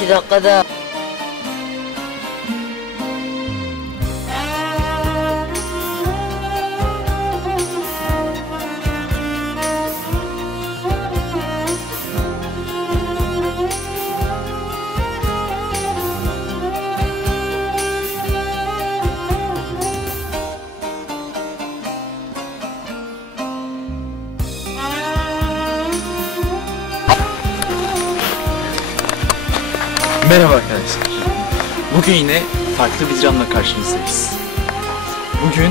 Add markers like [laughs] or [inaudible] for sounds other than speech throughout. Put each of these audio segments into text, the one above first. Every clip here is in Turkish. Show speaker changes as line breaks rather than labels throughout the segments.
iki dakikada.
Merhaba arkadaşlar. Bugün yine farklı bir dramla karşınızdayız. Bugün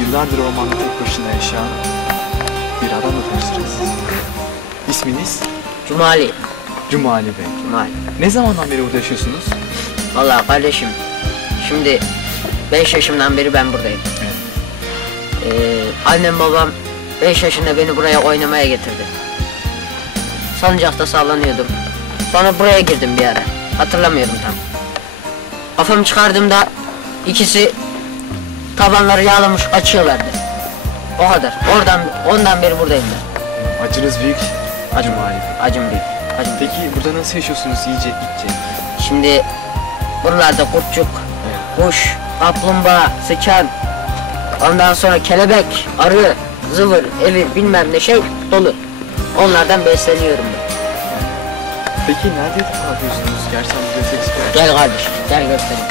yıllardır ormanda tek başına yaşayan bir adamla tanıştıracağız. İsminiz
Cumali.
Cumali Bey.
Cumali.
Ne zamandan beri burada yaşıyorsunuz?
Vallahi kardeşim. Şimdi 5 yaşımdan beri ben buradayım. Ee, annem babam 5 yaşında beni buraya oynamaya getirdi. Salıncakta sallanıyordum. Sonra buraya girdim bir ara. Hatırlamıyorum tam. Kafamı çıkardığımda ikisi tabanları yağlamış açıyorlardı. O kadar. Oradan ondan beri buradayım ben.
Acınız büyük Cumali Bey.
Acım büyük. Acım büyük.
Peki burada nasıl yaşıyorsunuz yiyecek içecek?
Şimdi buralarda kurtçuk, kuş, kaplumbağa, sıçan, ondan sonra kelebek, arı, zıvır, evi bilmem ne şey dolu. Onlardan besleniyorum ben.
Peki nerede kalkıyorsunuz? Gerçekten burada seks.
Gel kardeşim, gel göstereyim.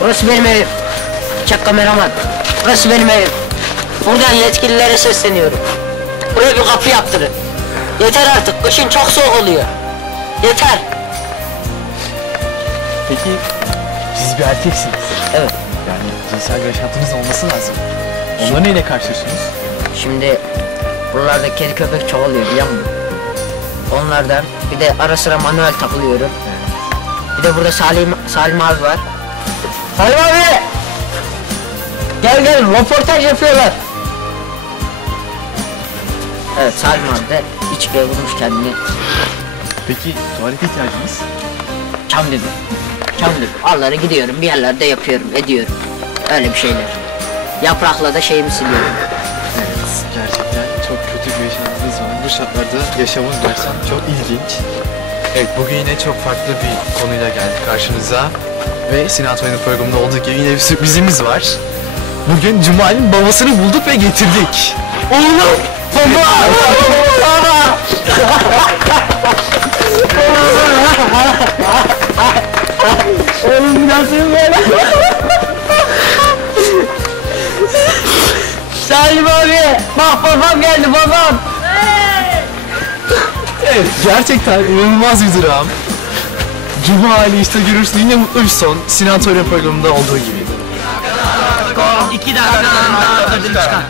Burası benim evim. Çek kameraman. Burası benim evim. Buradan yetkililere sesleniyorum. Buraya bir kapı yaptırın. Yeter artık, kışın çok soğuk oluyor. Yeter.
Peki siz bir erkeksiniz.
Evet.
Yani cinsel bir yaşantınız olması lazım. Onunla neyle karşılaşıyorsunuz?
Şimdi buralarda kedi köpek çoğalıyor biliyor musun? Onlardan bir de ara sıra manuel takılıyorum. Bir de burada Salim, Salim abi var. Salim abi! Gel gel röportaj yapıyorlar. Evet Salim abi de içkiye vurmuş kendini.
Peki tuvalet ihtiyacınız?
Çam dedi. Çam dedi. Allah'ını gidiyorum bir yerlerde yapıyorum ediyorum. Öyle bir şeyler. Yaprakla da şeyimi siliyorum.
Evet, gerçekten çok kötü bir yaşantınız var. Bu şartlarda yaşamın gerçekten çok ilginç. Evet, bugün yine çok farklı bir konuyla geldik karşınıza. Ve Sinan Toy'un programında olduğu gibi yine bir sürprizimiz var. Bugün Cumali'nin babasını bulduk ve getirdik. Oğlum! Baba! Baba!
Salim abi bak babam geldi [laughs] babam.
Evet, gerçekten inanılmaz bir dram. Cumali işte görürsün yine mutlu bir son. Sinan Toy'un programında olduğu gibi.
İki dakikadan daha ödül çıkar.